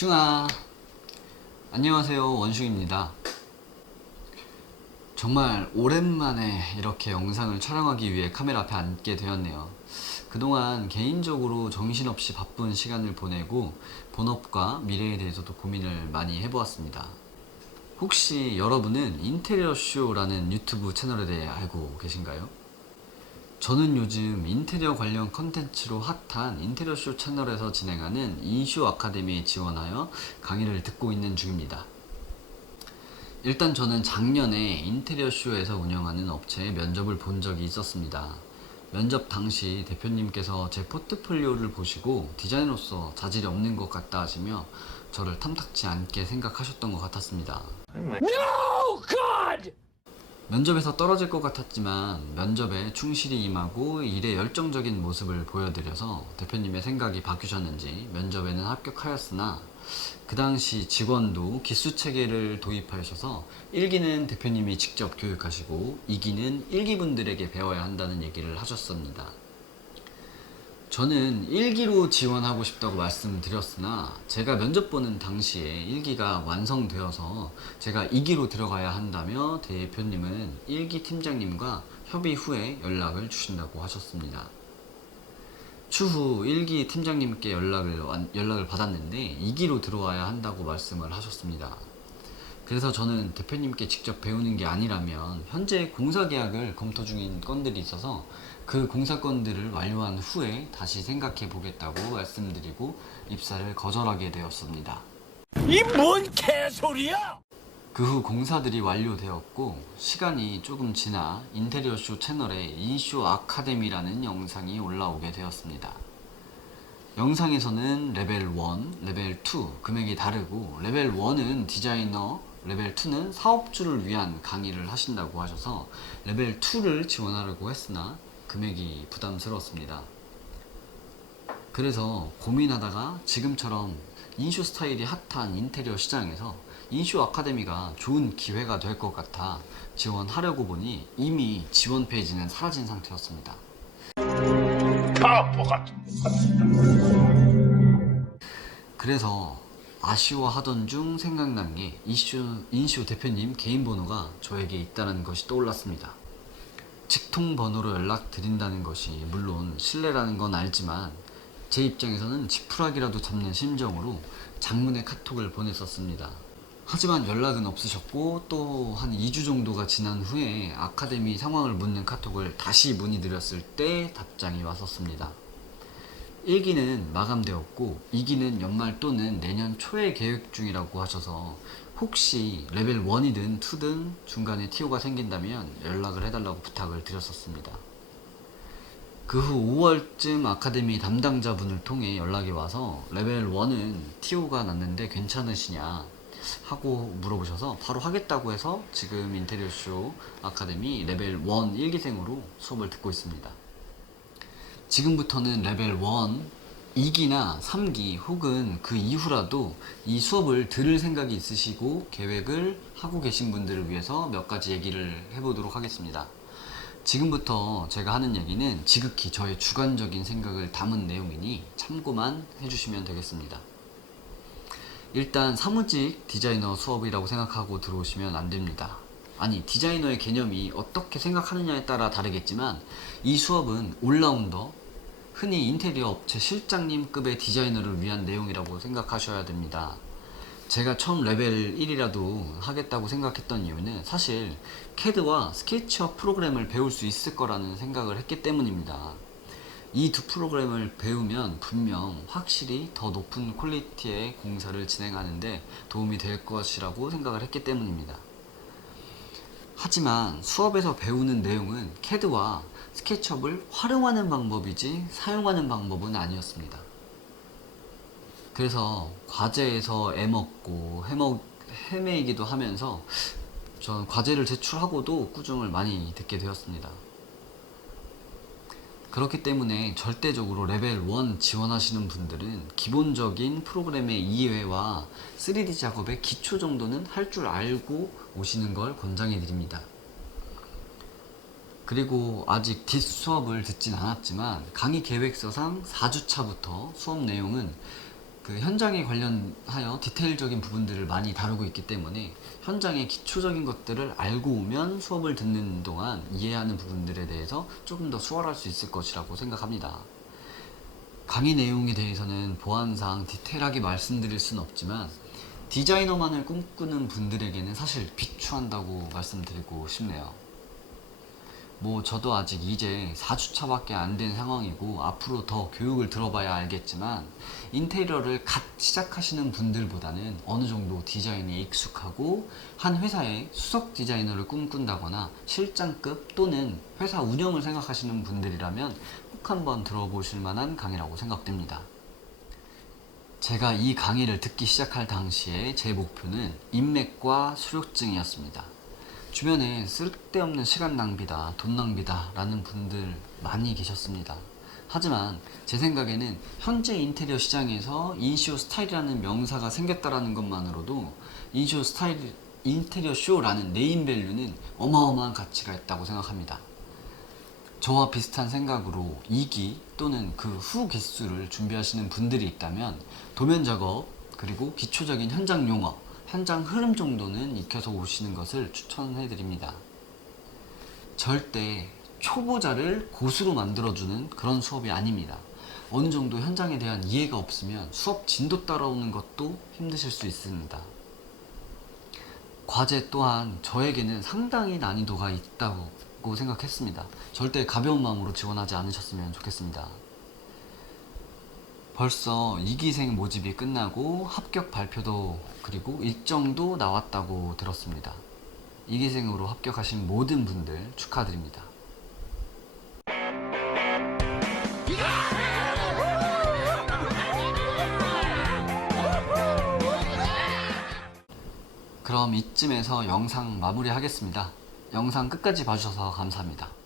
슝아, 안녕하세요. 원슝입니다. 정말 오랜만에 이렇게 영상을 촬영하기 위해 카메라 앞에 앉게 되었네요. 그동안 개인적으로 정신없이 바쁜 시간을 보내고 본업과 미래에 대해서도 고민을 많이 해보았습니다. 혹시 여러분은 인테리어쇼라는 유튜브 채널에 대해 알고 계신가요? 저는 요즘 인테리어 관련 컨텐츠로 핫한 인테리어쇼 채널에서 진행하는 인쇼 아카데미에 지원하여 강의를 듣고 있는 중입니다. 일단 저는 작년에 인테리어쇼에서 운영하는 업체에 면접을 본 적이 있었습니다. 면접 당시 대표님께서 제 포트폴리오를 보시고 디자이너로서 자질이 없는 것 같다 하시며 저를 탐탁지 않게 생각하셨던 것 같았습니다. No, God! 면접에서 떨어질 것 같았지만 면접에 충실히 임하고 일에 열정적인 모습을 보여드려서 대표님의 생각이 바뀌셨는지 면접에는 합격하였으나 그 당시 직원도 기수 체계를 도입하셔서 1기는 대표님이 직접 교육하시고 2기는 1기분들에게 배워야 한다는 얘기를 하셨습니다. 저는 1기로 지원하고 싶다고 말씀드렸으나 제가 면접 보는 당시에 1기가 완성되어서 제가 2기로 들어가야 한다며 대표님은 1기 팀장님과 협의 후에 연락을 주신다고 하셨습니다. 추후 1기 팀장님께 연락을 받았는데 2기로 들어와야 한다고 말씀을 하셨습니다. 그래서 저는 대표님께 직접 배우는 게 아니라면 현재 공사 계약을 검토 중인 건들이 있어서 그 공사 건들을 완료한 후에 다시 생각해 보겠다고 말씀드리고 입사를 거절하게 되었습니다. 이 뭔 개소리야! 그 후 공사들이 완료되었고 시간이 조금 지나 인테리어쇼 채널에 인쇼 아카데미라는 영상이 올라오게 되었습니다. 영상에서는 레벨 1, 레벨 2 금액이 다르고 레벨 1은 디자이너, 레벨 2는 사업주를 위한 강의를 하신다고 하셔서 레벨 2를 지원하려고 했으나 금액이 부담스러웠습니다. 그래서 고민하다가 지금처럼 인쇼 스타일이 핫한 인테리어 시장에서 인쇼 아카데미가 좋은 기회가 될 것 같아 지원하려고 보니 이미 지원 페이지는 사라진 상태였습니다. 그래서 아쉬워하던 중 생각난 게 인쇼 대표님 개인 번호가 저에게 있다는 것이 떠올랐습니다. 직통 번호로 연락드린다는 것이 물론 신뢰라는 건 알지만 제 입장에서는 지푸라기라도 잡는 심정으로 장문의 카톡을 보냈었습니다. 하지만 연락은 없으셨고 또 한 2주 정도가 지난 후에 아카데미 상황을 묻는 카톡을 다시 문의드렸을 때 답장이 왔었습니다. 1기는 마감되었고 2기는 연말 또는 내년 초에 계획 중이라고 하셔서 혹시 레벨 1이든 2든 중간에 TO가 생긴다면 연락을 해달라고 부탁을 드렸었습니다. 그 후 5월쯤 아카데미 담당자분을 통해 연락이 와서 레벨 1은 TO가 났는데 괜찮으시냐 하고 물어보셔서 바로 하겠다고 해서 지금 인테리어쇼 아카데미 레벨 1 1기생으로 수업을 듣고 있습니다. 지금부터는 레벨 1, 2기나 3기 혹은 그 이후라도 이 수업을 들을 생각이 있으시고 계획을 하고 계신 분들을 위해서 몇 가지 얘기를 해보도록 하겠습니다. 지금부터 제가 하는 얘기는 지극히 저의 주관적인 생각을 담은 내용이니 참고만 해주시면 되겠습니다. 일단 사무직 디자이너 수업이라고 생각하고 들어오시면 안 됩니다. 아니, 디자이너의 개념이 어떻게 생각하느냐에 따라 다르겠지만 이 수업은 올라운더, 흔히 인테리어 업체 실장님급의 디자이너를 위한 내용이라고 생각하셔야 됩니다. 제가 처음 레벨 1이라도 하겠다고 생각했던 이유는 사실 CAD와 스케치업 프로그램을 배울 수 있을 거라는 생각을 했기 때문입니다. 이 두 프로그램을 배우면 분명 확실히 더 높은 퀄리티의 공사를 진행하는데 도움이 될 것이라고 생각을 했기 때문입니다. 하지만 수업에서 배우는 내용은 CAD와 스케치업을 활용하는 방법이지 사용하는 방법은 아니었습니다. 그래서 과제에서 애먹고 헤매이기도 하면서 전 과제를 제출하고도 꾸중을 많이 듣게 되었습니다. 그렇기 때문에 절대적으로 레벨 1 지원하시는 분들은 기본적인 프로그램의 이해와 3D 작업의 기초 정도는 할 줄 알고 오시는 걸 권장해 드립니다. 그리고 아직 뒷 수업을 듣진 않았지만 강의 계획서상 4주차부터 수업 내용은 그 현장에 관련하여 디테일적인 부분들을 많이 다루고 있기 때문에 현장의 기초적인 것들을 알고 오면 수업을 듣는 동안 이해하는 부분들에 대해서 조금 더 수월할 수 있을 것이라고 생각합니다. 강의 내용에 대해서는 보안상 디테일하게 말씀드릴 수는 없지만 디자이너만을 꿈꾸는 분들에게는 사실 비추한다고 말씀드리고 싶네요. 저도 아직 이제 4주차밖에 안 된 상황이고 앞으로 더 교육을 들어봐야 알겠지만 인테리어를 갓 시작하시는 분들보다는 어느 정도 디자인에 익숙하고 한 회사의 수석 디자이너를 꿈꾼다거나 실장급 또는 회사 운영을 생각하시는 분들이라면 꼭 한번 들어보실 만한 강의라고 생각됩니다. 제가 이 강의를 듣기 시작할 당시에 제 목표는 인맥과 수료증이었습니다. 주변에 쓸데없는 시간 낭비다, 돈 낭비다 라는 분들 많이 계셨습니다. 하지만 제 생각에는 현재 인테리어 시장에서 인시오 스타일이라는 명사가 생겼다라는 것만으로도 인테리어 쇼라는 네임밸류는 어마어마한 가치가 있다고 생각합니다. 저와 비슷한 생각으로 2기 또는 그 후 기수를 준비하시는 분들이 있다면 도면 작업 그리고 기초적인 현장 용어, 현장 흐름 정도는 익혀서 오시는 것을 추천해 드립니다. 절대 초보자를 고수로 만들어주는 그런 수업이 아닙니다. 어느 정도 현장에 대한 이해가 없으면 수업 진도 따라오는 것도 힘드실 수 있습니다. 과제 또한 저에게는 상당히 난이도가 있다고 생각했습니다. 절대 가벼운 마음으로 지원하지 않으셨으면 좋겠습니다. 벌써 2기생 모집이 끝나고 합격 발표도 그리고 일정도 나왔다고 들었습니다. 2기생으로 합격하신 모든 분들 축하드립니다. 그럼 이쯤에서 영상 마무리하겠습니다. 영상 끝까지 봐주셔서 감사합니다.